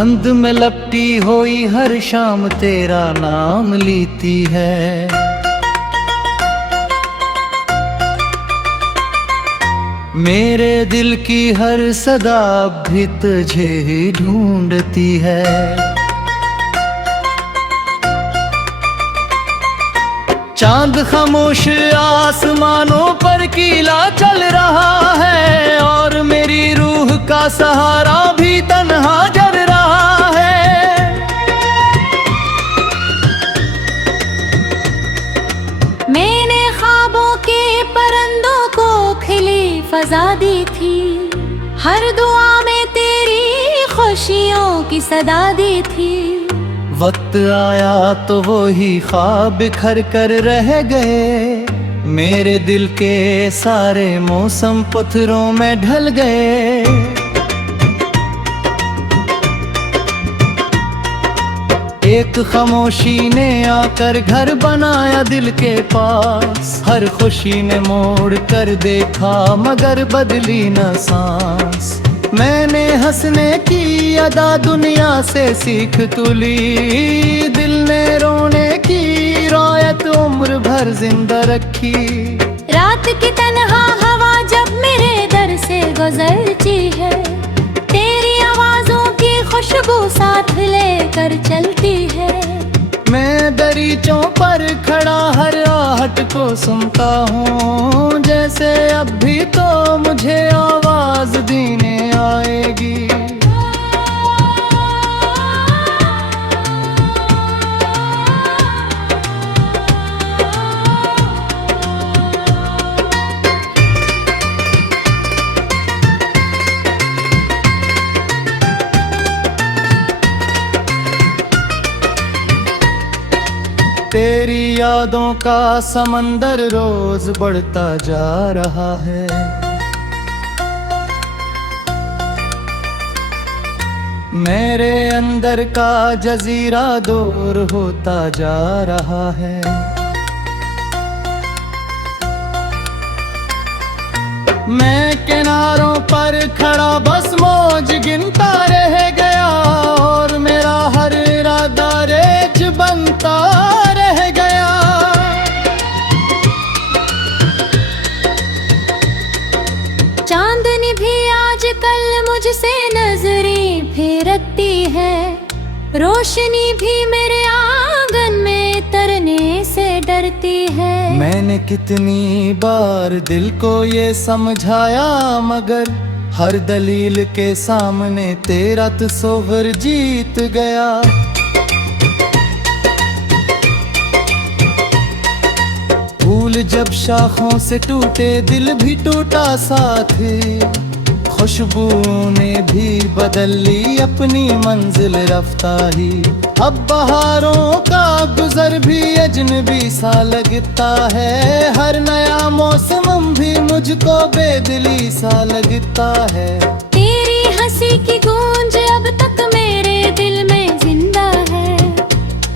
धुंध में लपटी हुई हर शाम तेरा नाम लीती है। मेरे दिल की हर सदा भी तुझे ही ढूंढती है। चांद खामोश आसमानों पर कीला चल रहा है और मेरी रूह का सहारा भी तन्हा जल रहा है। मैंने ख्वाबों के परंदों को खिली फजा दी थी, हर दुआ में तेरी खुशियों की सदा दी थी। वक्त आया तो वो ही ख्वाब बिखर कर रह गए, मेरे दिल के सारे मौसम पत्थरों में ढल गए। एक खामोशी ने आकर घर बनाया दिल के पास, हर खुशी ने मोड़ कर देखा मगर बदली न सांस। मैंने हंसने की अदा दुनिया से सीख तुली, दिल ने रोने की रोयत उम्र भर जिंदा रखी। रात की तन्हा हवा जब मेरे दर से गुजरती है, तेरी आवाजों की खुशबू साथ लेकर चलती है। मैं दरीचों पर खड़ा हर आहट को सुनता हूँ, जैसे अब भी तो मुझे आवाज देने आएगी। तेरी यादों का समंदर रोज बढ़ता जा रहा है। मेरे अंदर का जजीरा दूर होता जा रहा है। मैं किनारों पर खड़ा बस मौज गिनता रह गया और मेरा हर इरादा रेच बनता रह गया। चांदनी भी आजकल मुझसे नजरें फेरती है, रोशनी भी मेरे आंगन में तरने से डरती है। मैंने कितनी बार दिल को ये समझाया मगर हर दलील के सामने तेरा तस्वीर जीत गया। फूल जब शाखों से टूटे दिल भी टूटा साथ, खुशबू ने भी बदल ली अपनी मंजिल रफ्तारी। अब बहारों का गुजर भी अजनबी सा लगता है, हर नया मौसम भी मुझको बेदिली सा लगता है। तेरी हंसी की गूंज अब तक मेरे दिल में जिंदा है,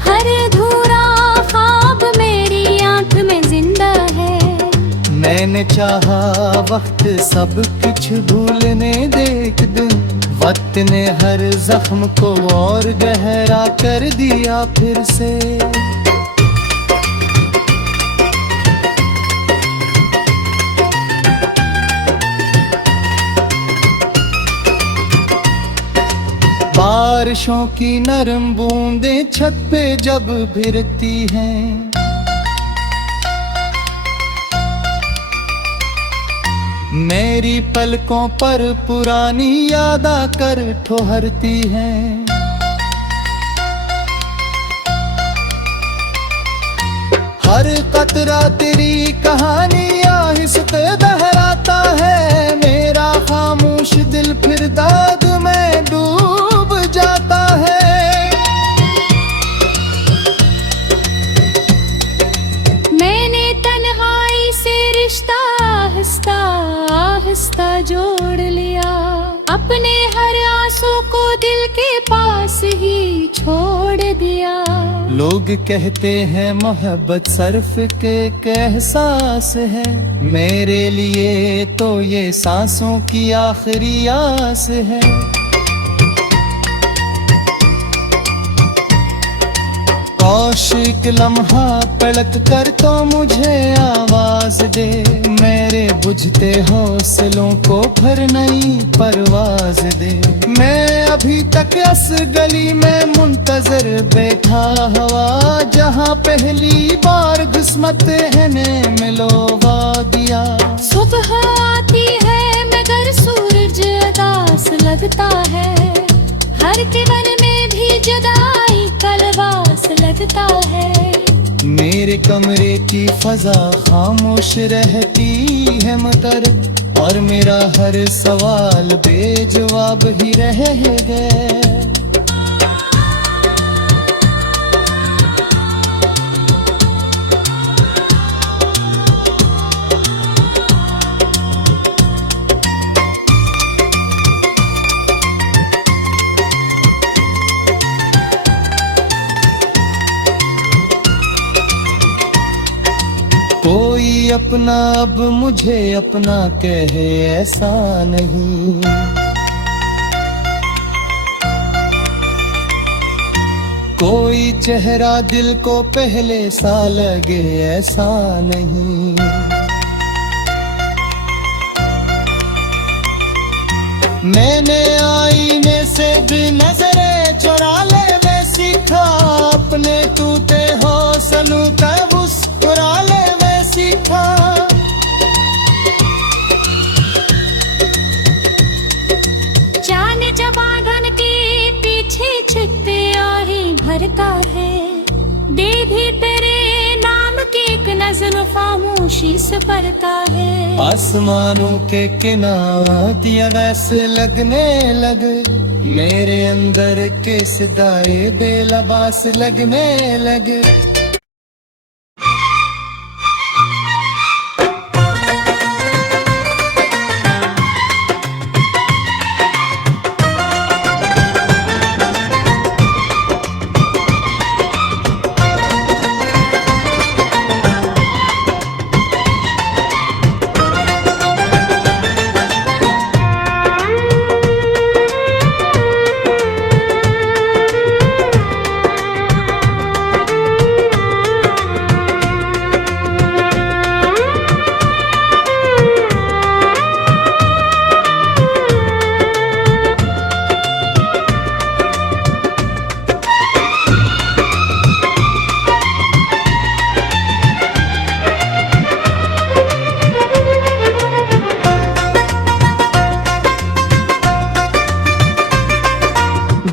हर अधूरा ख्वाब मेरी आंख में जिंदा है। मैंने चाहा वक्त सब कुछ भूलने दे एक दिन, वक्त ने हर जख्म को और गहरा कर दिया फिर से। बारिशों की नरम बूंदें छत पे जब भिरती हैं, मेरी पलकों पर पुरानी याद आकर ठोहरती हैं। हर कतरा तेरी कहानी आहिस्ते दोहराता है, मेरा खामोश दिल फिर दाद में डूब जाता है। मैंने तन्हाई से रिश्ता आहिस्ता आहिस्ता जोड़ लिया, अपने हर आंसू को दिल के पास ही छोड़ दिया। लोग कहते हैं मोहब्बत सिर्फ एक एहसास है, मेरे लिए तो ये सांसों की आखिरी आस है। कौशिक लम्हा पलट कर तो मुझे आवाज दे, मेरे बुझते हौसलों को फिर नई परवाज दे। मैं अभी तक इस गली में मुंतजर बैठा हवा, जहाँ पहली बार किस्मत ने मिलवा दिया। सुबह आती है मगर सूरज अदास लगता है, हर के मन में भी जुदाई कलवास लगता है। मेरे कमरे की फजा खामोश रहती है मगर, और मेरा हर सवाल बेजवाब ही रह गए। कोई अपना अब मुझे अपना कहे ऐसा नहीं, कोई चेहरा दिल को पहले सा लगे ऐसा नहीं। मैंने आईने से भी नजरें चुरा ले वे सीखा, अपने टूटे हौसलों का मुस्कुरा ले वे सीखा। चांद जब आंगन के पीछे छिपते आही भरता है, दे भी तेरे नाम की एक नज़र खामोशी से पढ़ता है। आसमानों के किनारे वैसे लगने लगे, मेरे अंदर के सदाए बेलबास लगने लगे।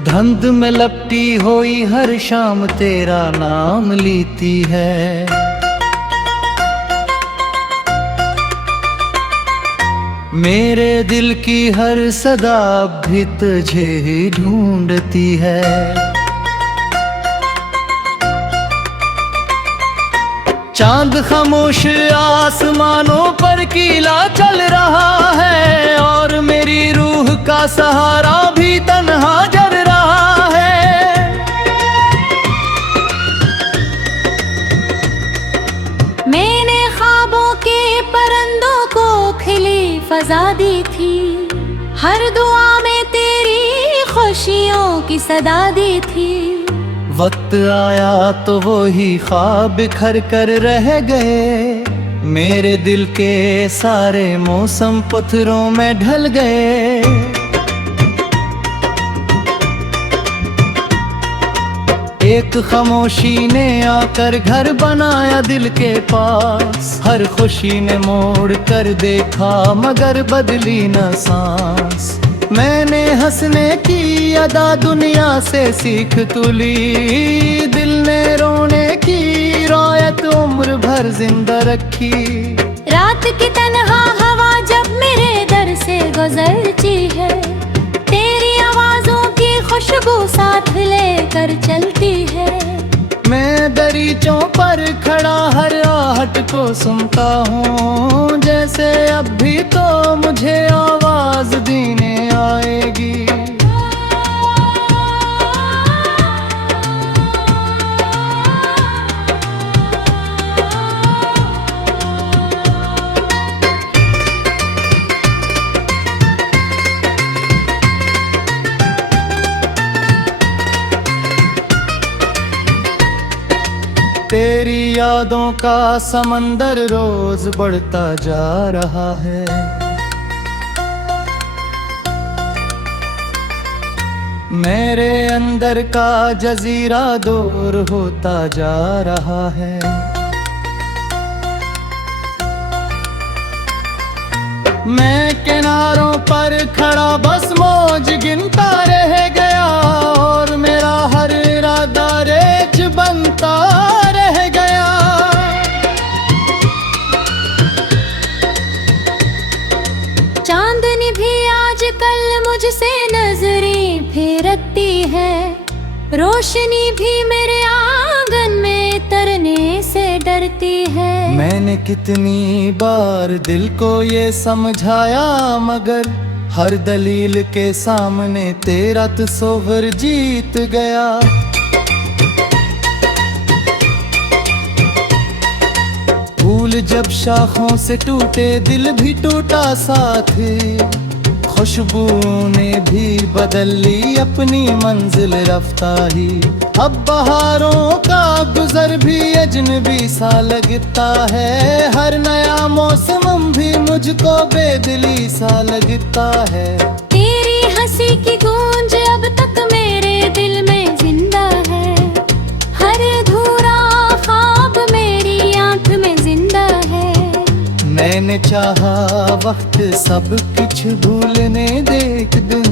धुंध में लपटी हुई हर शाम तेरा नाम लेती है, मेरे दिल की हर सदा भी तुझे ही ढूंढती है। चांद खामोश आसमानों पर कीला चल रहा है, और मेरी रूह का सहारा भी तन्हा जल रहा है। मैंने ख्वाबों के परंदों को खिली फजा दी थी, हर दुआ में तेरी खुशियों की सदा दी थी। वक्त आया तो वो ही ख्वाब बिखर कर रह गए, मेरे दिल के सारे मौसम पत्थरों में ढल गए। एक खामोशी ने आकर घर बनाया दिल के पास, हर खुशी ने मोड़ कर देखा मगर बदली न सांस। मैंने हंसने की अदा दुनिया से सीख तुली, दिल ने रोने की रोयत उम्र भर जिंदा रखी। रात की तन्हा हवा जब मेरे दर से गुजरती है, तेरी आवाजों की खुशबू साथ लेकर चलती है। मैं दरीचों पर खड़ा हर आहट को सुनता हूँ, जैसे अब भी तो मुझे आवाज देने आएगी। यादों का समंदर रोज बढ़ता जा रहा है। मेरे अंदर का जजीरा दूर होता जा रहा है। मैं किनारों पर खड़ा बस मौज गिनता रह गया और मेरा हर इरादा रेज बनता रह गया। चांदनी भी आजकल मुझसे नजरें फेरती है, रोशनी भी मेरे आंगन में तरने से डरती है। मैंने कितनी बार दिल को ये समझाया मगर हर दलील के सामने तेरा तस्वीर जीत गया। फूल जब शाखों से टूटे दिल भी टूटा साथ, खुशबुओं ने भी बदल ली अपनी मंजिल रफ्तारी। अब बहारों का गुजर भी अजनबी सा लगता है, हर नया मौसम भी मुझको बेदिली सा लगता है। तेरी हंसी की गूंज अब तक मेरे दिल में जिंदा है, हर अधूरा ख्वाब मेरी आंख में जिंदा है। मैंने चाहा वक्त सब कुछ भूलने दे एक दिन,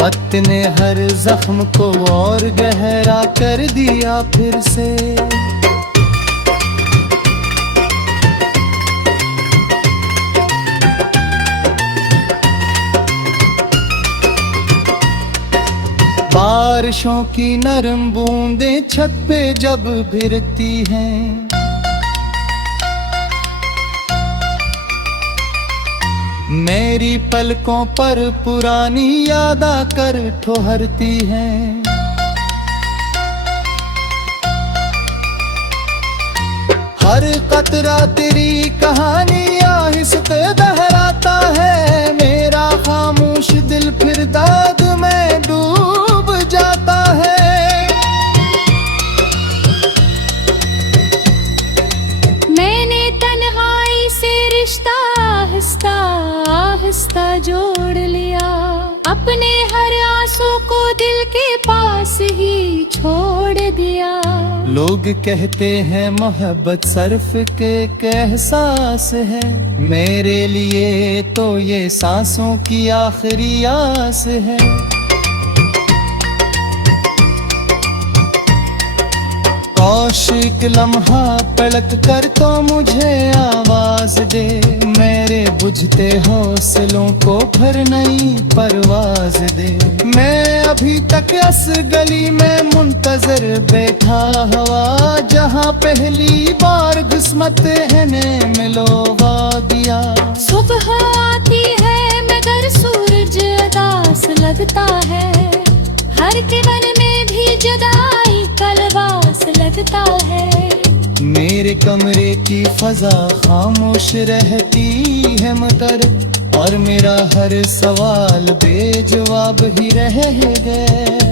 वक्त ने हर जख्म को और गहरा कर दिया फिर से। बारिशों की नरम बूंदें छत पे जब भिरती हैं, मेरी पलकों पर पुरानी याद आकर ठोहरती हैं। हर कतरा तेरी कहानी आहिस्ते दोहराता है, मेरा खामोश दिल फिर दाद में डूब जाता है। मैंने तन्हाई से रिश्ता आहिस्ता आहिस्ता जोड़ लिया, अपने हर आंसू को दिल के पास ही छोड़ दिया। लोग कहते हैं मोहब्बत सिर्फ के एक एहसास है, मेरे लिए तो ये सांसों की आखिरी आस है। कौशिक लम्हा पलट कर तो मुझे आवाज दे, मेरे बुझते हौसलों को फिर नई परवाज दे। मैं अभी तक इस गली में मुंतजर बैठा हवा, जहाँ पहली बार किस्मत ने मिलवा दिया। सुबह आती है मगर सूरज उदास लगता है, हर के मन में भी जुदाई कलवास लगता है। मेरे कमरे की फजा खामोश रहती है मगर, और मेरा हर सवाल बेजवाब ही रह गए।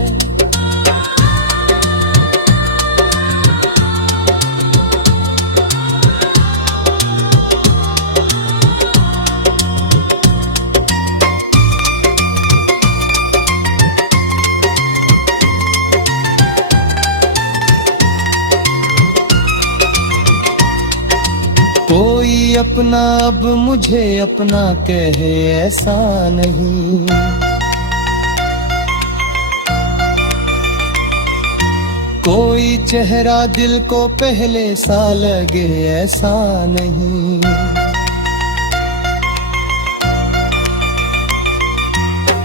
कोई अपना अब मुझे अपना कहे ऐसा नहीं, कोई चेहरा दिल को पहले सा लगे ऐसा नहीं।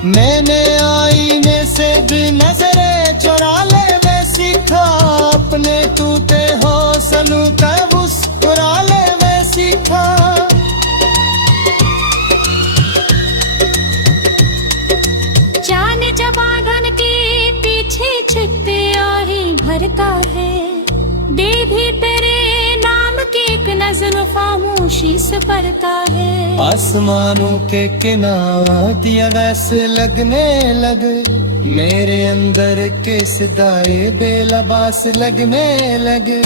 मैंने आईने से भी नजरें चुरा ले वे सीखा, अपने टूटे हौसलों का मुस्कुरा ले वे सीखा। चांद जब आंगन के पीछे छिपते और ही भरता है, दे भी तेरे नाम की एक नज़र खामोशी से पड़ता है। आसमानों के किनारे वैसे लगने लगे, मेरे अंदर के सदाए बेलबास लगने लगे।